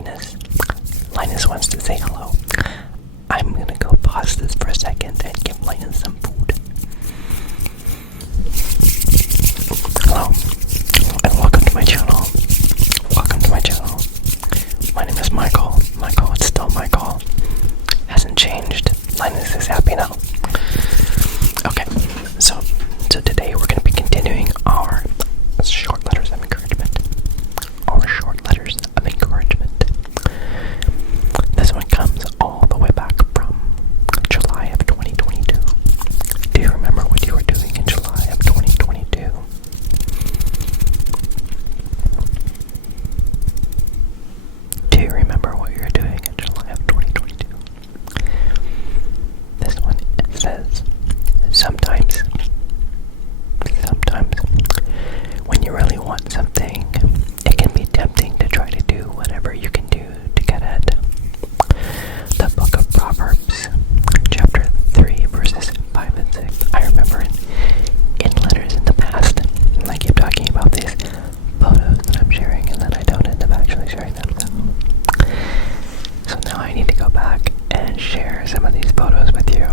Linus. Linus wants to say hello. I'm gonna go pause this for a second and give Linus some food. Hello, and welcome to my channel. Welcome to my channel. My name is Michael. Michael, it's still Michael. Hasn't changed. Linus is happy now. Okay, so today we're gonna be continuing our short letters of encouragement. This one comes all the way back from July of 2022. Do you remember what you were doing in July of 2022? Do you remember what you were doing in July of 2022? This one, it says, sometimes, when you really want something, it can be tempting to try to do whatever you can do to get it. The book of Proverbs, chapter 3, verses 5 and 6. I remember in letters in the past, and I keep talking about these photos that I'm sharing, and then I don't end up actually sharing them. So now I need to go back and share some of these photos with you.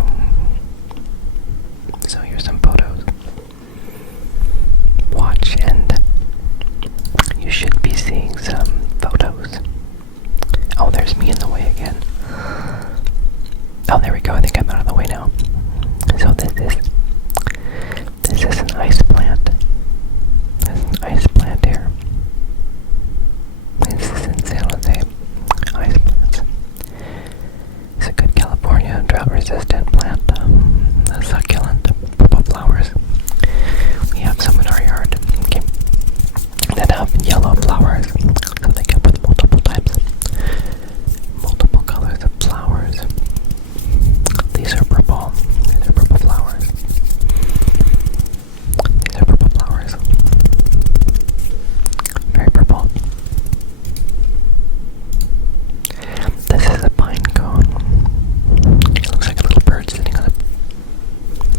So here's some photos. Watch, and you should be seeing some photos. Oh, there's me in the way again. Oh, there we go. I think I'm out of the way now. So this is an ice plant. There's an ice plant here. This is in San Jose. Ice plants. It's a good California drought-resistant plant. A succulent, purple flowers. We have some in our yard that have yellow flowers, so they come with multiple colors of flowers. These are purple. These are purple flowers. These are purple flowers. Very purple. This is a pine cone. It looks like a little bird sitting on a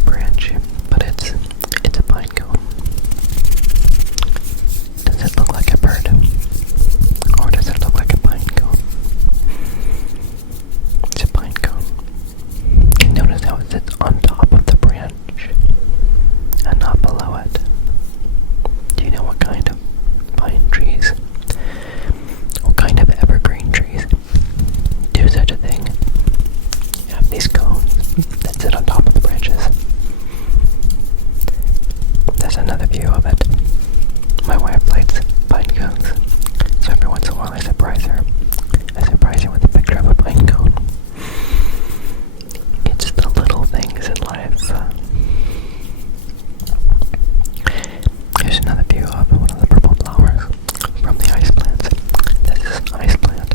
branch, but it's a pine cone. Does it look like a bird? Or does it look like a pine cone? It's a pine cone. And notice how it sits on top of the branch and not below it. Do you know what kind of pine trees, what kind of evergreen trees do such a thing? You have these cones that sit on top of the branches. There's another view of it. My wife likes pine cones, so every once in a while I surprise her. I surprise her with a picture of a pine cone. It's the little things in life. Here's another view of one of the purple flowers from the ice plants. This is an ice plant.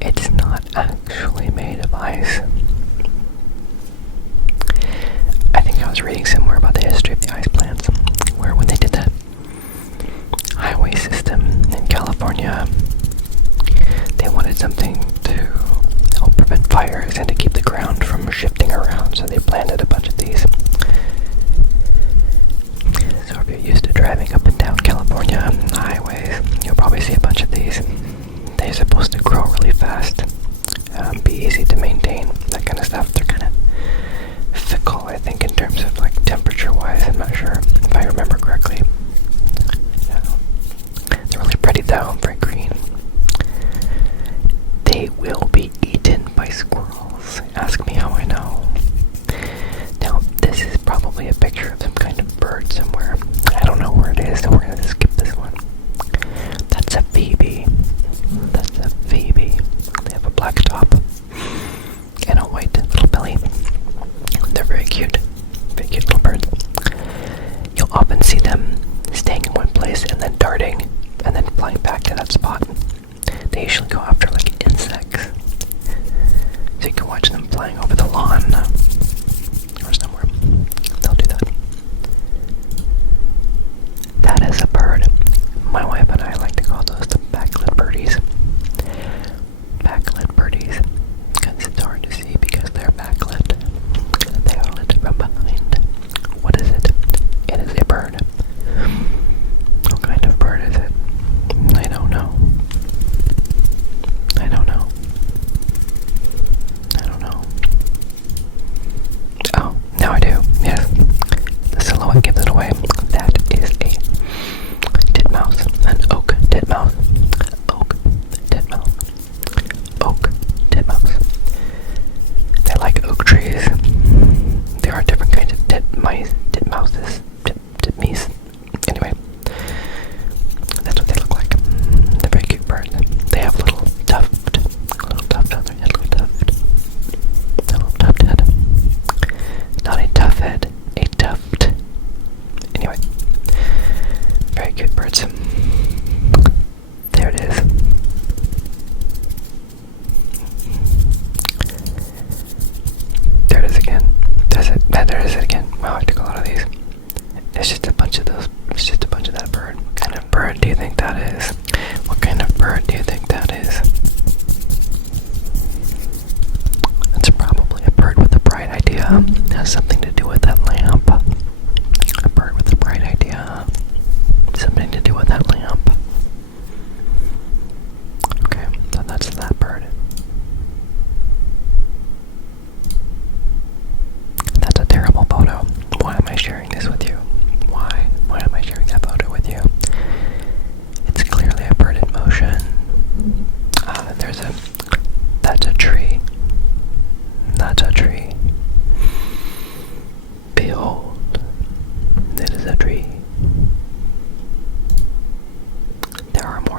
It's not actually made of ice. I think I was reading somewhere about the history of the ice plants, where when they did that highway system in California, they wanted something to help prevent fires and to keep the ground from shifting around, so they planted a bunch of these. So if you're used to driving up and down California highways, you'll probably see a bunch of these. They're supposed to grow really fast, be easy to maintain, that kind of stuff. They're kind of fickle, I think, in terms of like temperature-wise. I'm not sure if I remember correctly. They're really pretty though, very green. They will be eaten by squirrels. Ask me how I know. Now, this is probably a picture of some kind of bird somewhere. I don't know where it is, so we're gonna skip this one. That's a phoebe. That's a phoebe. They have a black top and a white little belly. They're very cute little birds. You'll often see them staying in one place and then darting and then flying back to that spot. They usually go after like insects, so you can watch them flying over the lawn or somewhere. They'll do that. That is a bird. My wife and I like to call those the backlit birdies. Backlit birdies, because it's hard to see because they're backlit. They are lit from behind. What is it? It is a bird. What kind of bird is it? I don't know.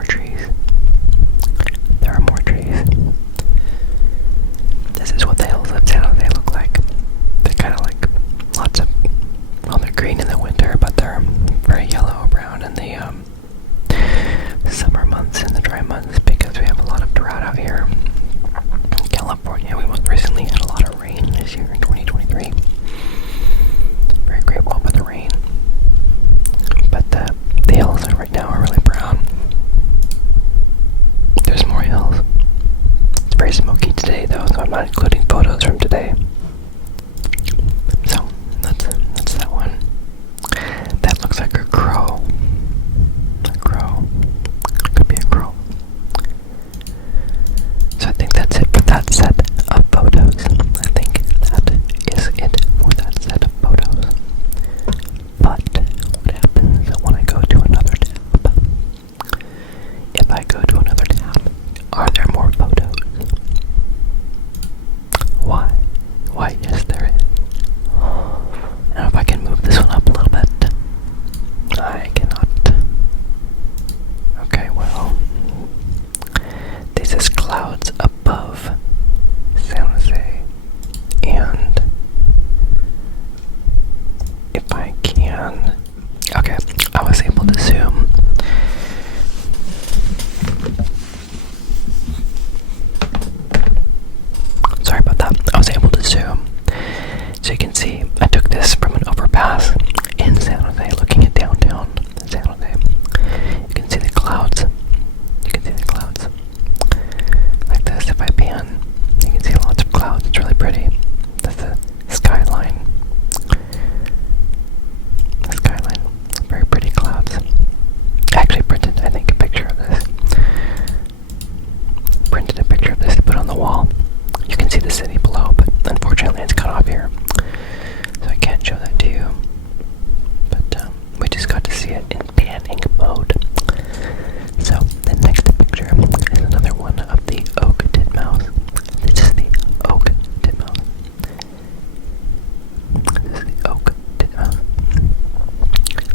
trees. There are more trees. This is what the hills of San Jose look like. They're kind of like lots of, well, they're green in the winter, but they're very yellow brown in the summer months and the dry months, because we have a lot of drought out here. In California, we most recently had a lot of rain this year in 2023. Very grateful for the rain. But the hills right now are really brown. There's more hills. It's very smoky today though, so I'm not including photos from today. So, that's that one. That looks like a crow. A crow. Could be a crow. So I think that's it for that set of photos. I think that is it for that set of photos. But what happens when I go to another tab? If I go to another tab, are there more photos? Why? Why, yes there is. And if I can move this one up a little bit. I cannot. Okay, well, this is clouds above San Jose, and if I can, okay, I was able to zoom. Sorry about that. I was able to zoom, so you can see I took this from an overpass in San Jose, looking at downtown San Jose. You can see the clouds. You can see the clouds. Like this, if I pan, you can see lots of clouds. It's really pretty. That's the skyline. The skyline. Very pretty clouds. I actually printed, I think, a picture of this. Printed a picture of this to put on the wall. You can see the city below, but unfortunately it's cut off here, so I can't show that to you. But we just got to see it in panning mode. So the next picture is another one of the oak titmouse. This is the oak titmouse. This is the oak titmouse.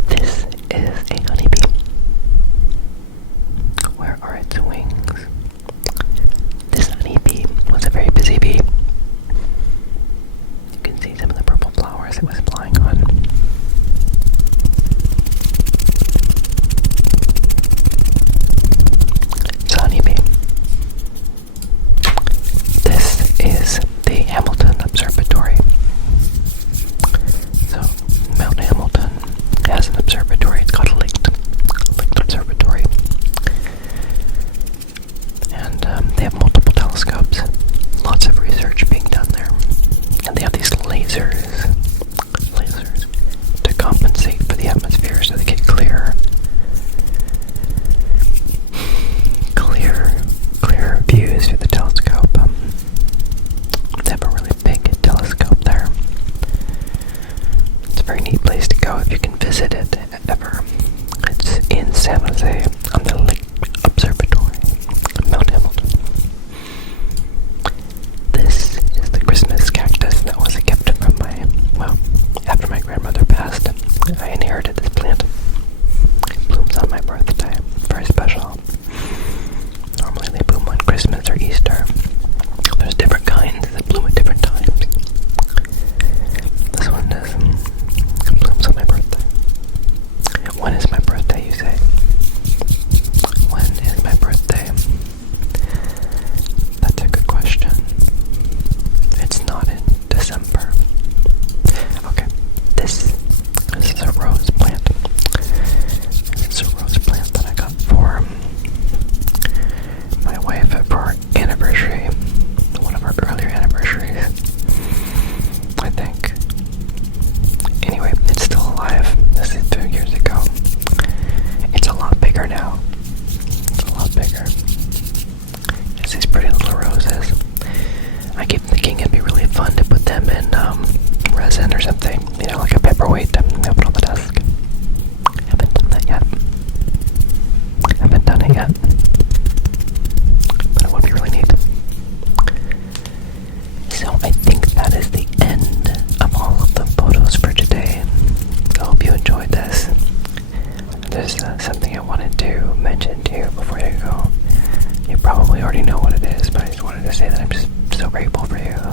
This is a honeybee. Where are its wings? This honeybee was a very busy bee. You can see some of the purple flowers it was flying on. It's a honeybee. This is the Hamilton Observatory. So, Mount Hamilton has an observatory. It's called a Licht Observatory. And they have multiple telescopes. Lots of research being done there. And they have these lasers to compensate for the atmosphere so they get clear views through the telescope. They have a really big telescope there. It's a very neat place to go if you can visit it ever. It's in San Jose on the Licht Observatory, Mount Hamilton. This is the Christmas cactus that was a gift from after my grandmother passed, I inherited this plant. It blooms on my birthday. Very special. Normally they bloom on Christmas or Easter. There's different kinds that bloom at different times. This one blooms on my birthday. When is my birthday, you say? When is my birthday? That's a good question. It's not in December. Okay, this is a rose plant. This is a rose plant that I got for my wife for our anniversary. One of our earlier anniversaries, I think. Anyway, it's still alive. This is 2 years ago. It's a lot bigger now. It's a lot bigger. It's these pretty little roses. I keep thinking it'd be really fun to put them in resin or something, like a paperweight and have it on the desk. Haven't done that yet. Haven't done it yet. But it would be really neat. So I think that is the end of all of the photos for today. I hope you enjoyed this. there's something I wanted to mention to you before you go. You probably already know what it is, but I just wanted to say that I'm just so grateful for you.